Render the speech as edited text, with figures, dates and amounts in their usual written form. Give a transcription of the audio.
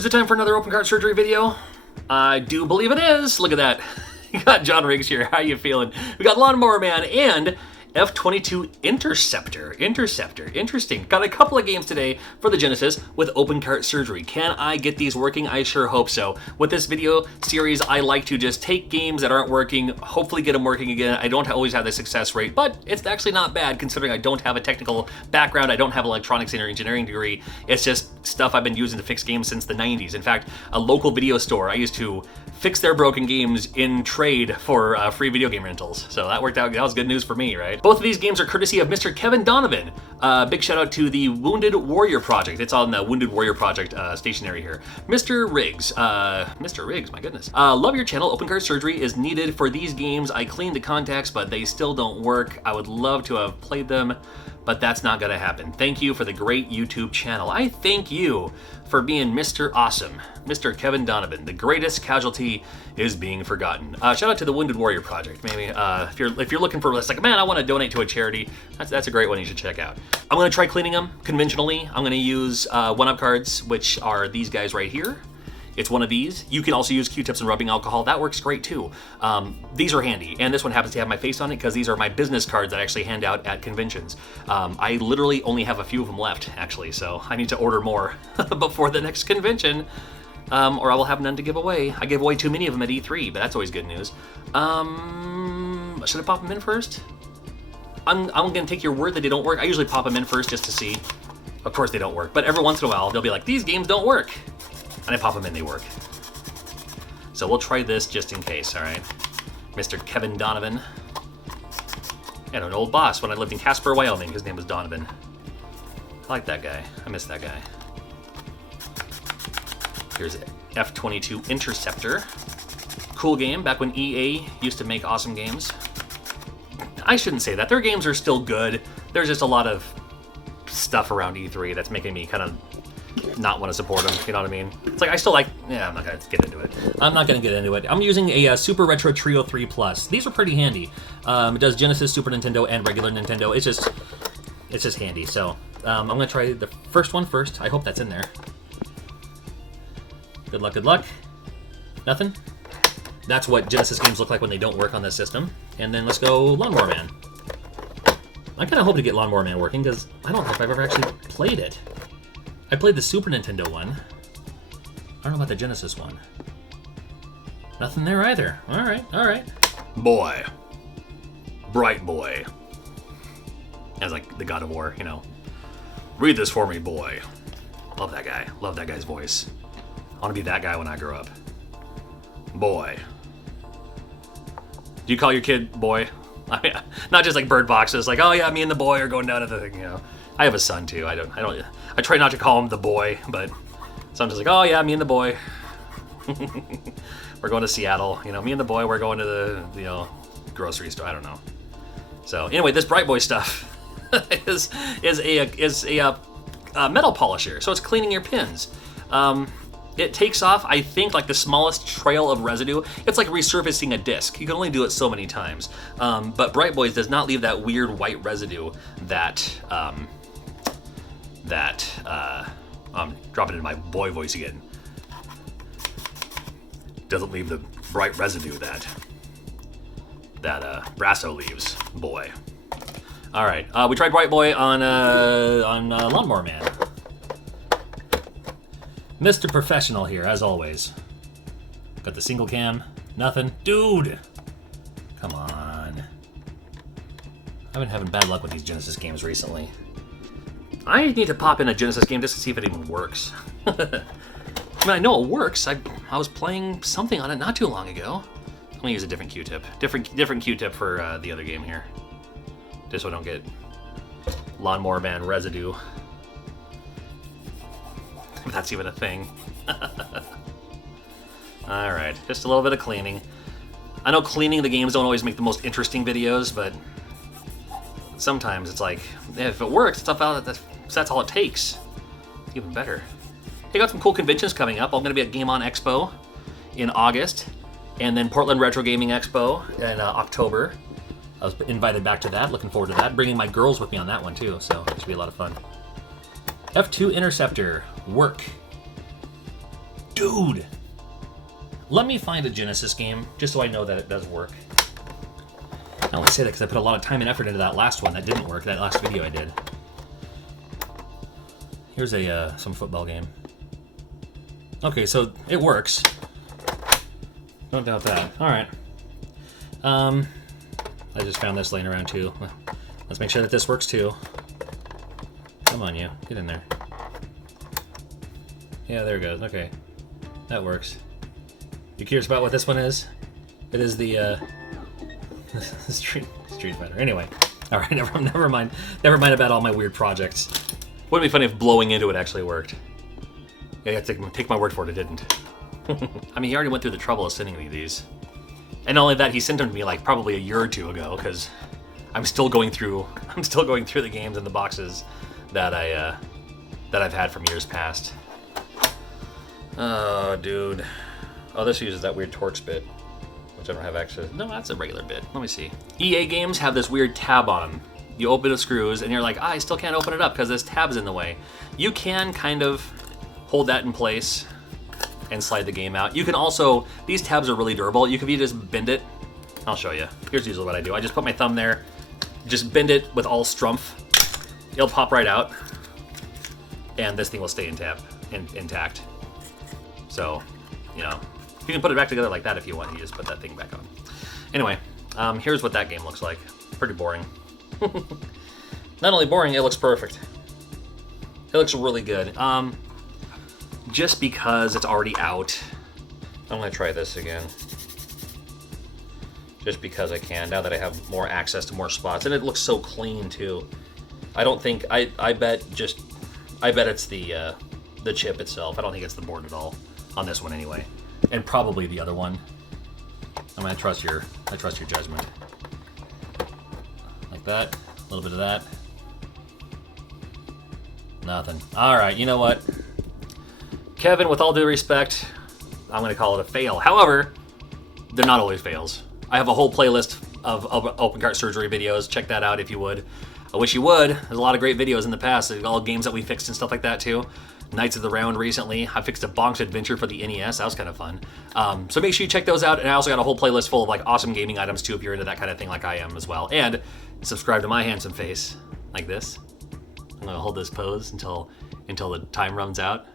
Is it time for another open cart surgery video? I do believe it is. Look at that. You got John Riggs here. How you feeling? We got Lawnmower Man and F-22 Interceptor. Interesting. Got a couple of games today for the Genesis with open cart surgery. Can I get these working? I sure hope so. With this video series, I like to just take games that aren't working, hopefully get them working again. I don't always have the success rate, but it's actually not bad considering I don't have a technical background. I don't have an electronics or engineering degree. It's just stuff I've been using to fix games since the 90s. In fact, a local video store, I used to fix their broken games in trade for free video game rentals. So that worked out. That was good news for me, right? Both of these games are courtesy of Mr. Kevin Donovan. Big shout out to the Wounded Warrior Project. It's on the Wounded Warrior Project stationery here. Mr. Riggs, my goodness. Love your channel. Open cart surgery is needed for these games. I cleaned the contacts, but they still don't work. I would love to have played them, but that's not gonna happen. Thank you for the great YouTube channel. I thank you for being Mr. Awesome, Mr. Kevin Donovan. The greatest casualty is being forgotten. Shout out to the Wounded Warrior Project. Maybe if you're looking for this, like, man, I want to donate to a charity. That's a great one you should check out. I'm gonna try cleaning them conventionally. I'm gonna use 1-up cards, which are these guys right here. It's one of these. You can also use Q-tips and rubbing alcohol. That works great too. These are handy, and this one happens to have my face on it because these are my business cards that I actually hand out at conventions. I literally only have a few of them left, actually, so I need to order more before the next convention, or I will have none to give away. I gave away too many of them at E3, but that's always good news. Should I pop them in first? I'm gonna take your word that they don't work. I usually pop them in first just to see. Of course they don't work, but every once in a while they'll be like, these games don't work. And I pop them in, they work. So we'll try this just in case, all right? Mr. Kevin Donovan. And an old boss when I lived in Casper, Wyoming. His name was Donovan. I like that guy. I miss that guy. Here's F-22 Interceptor. Cool game, back when EA used to make awesome games. I shouldn't say that. Their games are still good. There's just a lot of stuff around E3 that's making me kind of not want to support them, you know what I mean? It's like, I still like, yeah, I'm not gonna get into it. I'm using a Super Retro Trio 3 Plus. These are pretty handy. It does Genesis, Super Nintendo, and regular Nintendo. It's just handy. So I'm gonna try the first one first. I hope that's in there. Good luck, good luck. Nothing? That's what Genesis games look like when they don't work on this system. And then let's go Lawnmower Man. I kind of hope to get Lawnmower Man working because I don't know if I've ever actually played it. I played the Super Nintendo one. I don't know about the Genesis one. Nothing there either. All right. Boy. Bright boy. As like the God of War, you know. Read this for me, boy. Love that guy. Love that guy's voice. I want to be that guy when I grow up. Boy. Do you call your kid boy? I mean, not just like bird boxes, like, oh yeah, me and the boy are going down to the thing, you know. I have a son too. I try not to call him the boy, but sometimes like, oh yeah, me and the boy. We're going to Seattle. You know, me and the boy, we're going to the, grocery store. I don't know. So anyway, this Bright Boy stuff is a metal polisher. So it's cleaning your pins. It takes off, I think, like the smallest trail of residue. It's like resurfacing a disc. You can only do it so many times. But Bright Boys does not leave that weird white residue that I'm dropping into my boy voice again. Doesn't leave the bright residue that Brasso leaves, boy. All right, we tried Bright Boy on Lawnmower Man. Mr. Professional here, as always. Got the single cam, nothing. Dude, come on. I've been having bad luck with these Genesis games recently. I need to pop in a Genesis game just to see if it even works. I mean, I know it works. I was playing something on it not too long ago. I'm gonna use a different Q-tip. Different Q-tip for the other game here. Just so I don't get Lawnmower Man residue. If that's even a thing. Alright, just a little bit of cleaning. I know cleaning the games don't always make the most interesting videos, but sometimes it's like, if it works, that's all it takes. Even better. Hey, got some cool conventions coming up. I'm going to be at Game On Expo in August, and then Portland Retro Gaming Expo in October. I was invited back to that, looking forward to that. Bringing my girls with me on that one too, so it should be a lot of fun. F-2 Interceptor, work. Dude! Let me find a Genesis game, just so I know that it does work. I only say that because I put a lot of time and effort into that last one that didn't work, that last video I did. Here's some football game. Okay, so it works. Don't doubt that. Alright. I just found this laying around too. Let's make sure that this works too. Come on, you. Get in there. Yeah, there it goes. Okay. That works. You curious about what this one is? It is the Street Fighter. Anyway. Alright, never mind. Never mind about all my weird projects. Wouldn't it be funny if blowing into it actually worked? Yeah, you have to take my word for it, it didn't. I mean, he already went through the trouble of sending me these. And not only that, he sent them to me like probably a year or two ago, because I'm still going through the games and the boxes that I've had from years past. Oh, dude. Oh, this uses that weird Torx bit, which I don't have access. No, that's a regular bit. Let me see. EA games have this weird tab on them. You open the screws, and you're like, I still can't open it up because this tab's in the way. You can kind of hold that in place and slide the game out. You can also, these tabs are really durable. You can just bend it. I'll show you. Here's usually what I do. I just put my thumb there, just bend it with all strumph. It'll pop right out, and this thing will stay intact. So, you know, you can put it back together like that if you want. You just put that thing back on. Anyway, here's what that game looks like. Pretty boring. Not only boring, it looks perfect. It looks really good. Just because it's already out, I'm gonna try this again. Just because I can, now that I have more access to more spots, and it looks so clean too. I don't think I bet it's the chip itself. I don't think it's the board at all on this one anyway, and probably the other one. I trust your judgment. Like that, a little bit of that. Nothing. All right, you know what? Kevin, with all due respect, I'm going to call it a fail. However, they're not always fails. I have a whole playlist of open cart surgery videos. Check that out if you would. I wish you would. There's a lot of great videos in the past. All games that we fixed and stuff like that too. Knights of the Round recently. I fixed a Bonk's Adventure for the NES. That was kind of fun. So make sure you check those out. And I also got a whole playlist full of like awesome gaming items too if you're into that kind of thing like I am as well. And subscribe to my handsome face like this. I'm going to hold this pose until the time runs out.